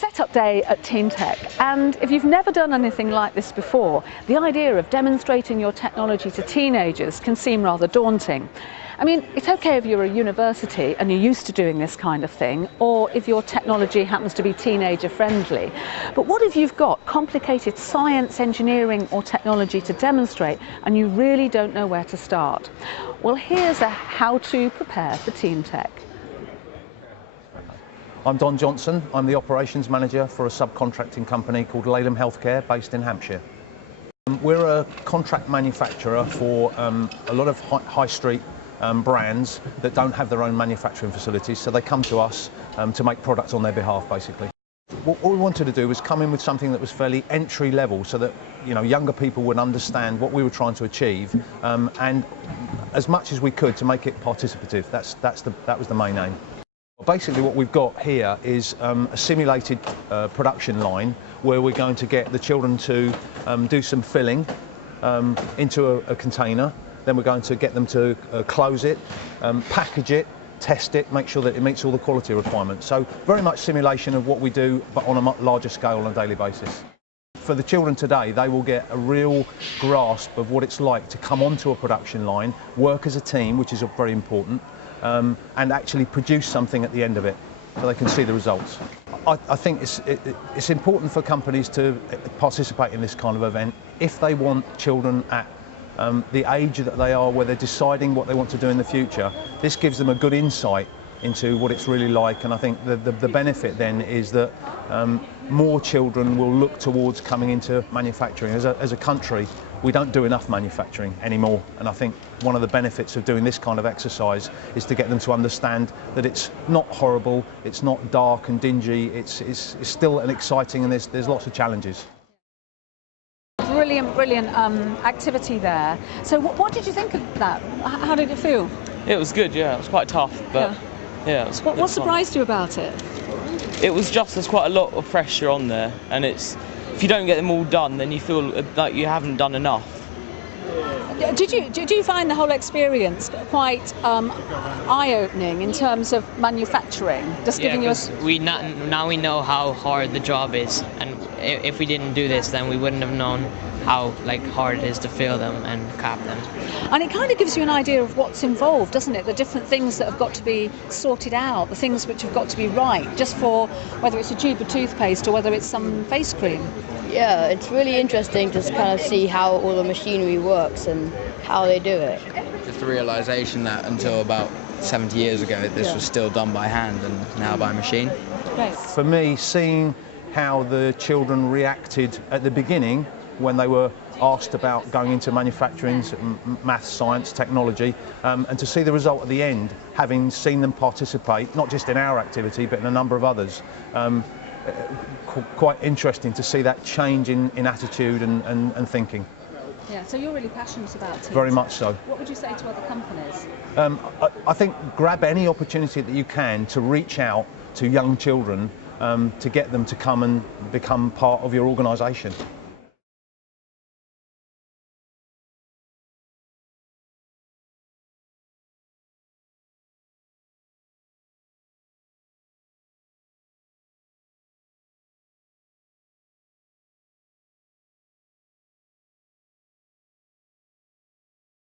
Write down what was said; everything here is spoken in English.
setup day at TeenTech, and if you've never done anything like this before, the idea of demonstrating your technology to teenagers can seem rather daunting. I mean, it's okay if you're a university and you're used to doing this kind of thing, or if your technology happens to be teenager friendly. But what if you've got complicated science, engineering or technology to demonstrate and you really don't know where to start? Well, here's a how to prepare for TeenTech. I'm Don Johnson. I'm the operations manager for a subcontracting company called Laleham Healthcare based in Hampshire. We're a contract manufacturer for a lot of high street brands that don't have their own manufacturing facilities, so they come to us to make products on their behalf, basically. What we wanted to do was come in with something that was fairly entry level, so that younger people would understand what we were trying to achieve, and as much as we could to make it participative. That was the main aim. Basically what we've got here is a simulated production line where we're going to get the children to do some filling into a container. Then we're going to get them to close it, package it, test it, make sure that it meets all the quality requirements. So very much simulation of what we do, but on a much larger scale on a daily basis. For the children today, they will get a real grasp of what it's like to come onto a production line, work as a team, which is very important, and actually produce something at the end of it, so they can see the results. I think it's important for companies to participate in this kind of event if they want children at the age that they are, where they're deciding what they want to do in the future. This gives them a good insight into what it's really like, and I think the benefit then is that more children will look towards coming into manufacturing. As a country, we don't do enough manufacturing anymore, and I think one of the benefits of doing this kind of exercise is to get them to understand that it's not horrible, it's not dark and dingy, it's still an exciting, and there's lots of challenges. Brilliant activity there. So what did you think of that? How did it feel? It was good, yeah. It was quite tough, but yeah, it was What surprised you about it? It was just there's quite a lot of pressure on there, and if you don't get them all done, then you feel like you haven't done enough. Did you find the whole experience quite eye-opening in terms of manufacturing? Just giving you now we know how hard the job is, and if we didn't do this, then we wouldn't have known how hard it is to fill them and cap them. And it kind of gives you an idea of what's involved, doesn't it? The different things that have got to be sorted out, the things which have got to be right, just for whether it's a tube of toothpaste or whether it's some face cream. Yeah, it's really interesting to kind of see how all the machinery works and how they do it. Just the realisation that until about 70 years ago, this was still done by hand and now by machine. Right. For me, seeing how the children reacted at the beginning when they were asked about going into manufacturing, maths, science, technology, and to see the result at the end, having seen them participate, not just in our activity, but in a number of others. Quite interesting to see that change in attitude and thinking. Yeah, so you're really passionate about it. Very much so. What would you say to other companies? I think grab any opportunity that you can to reach out to young children to get them to come and become part of your organisation.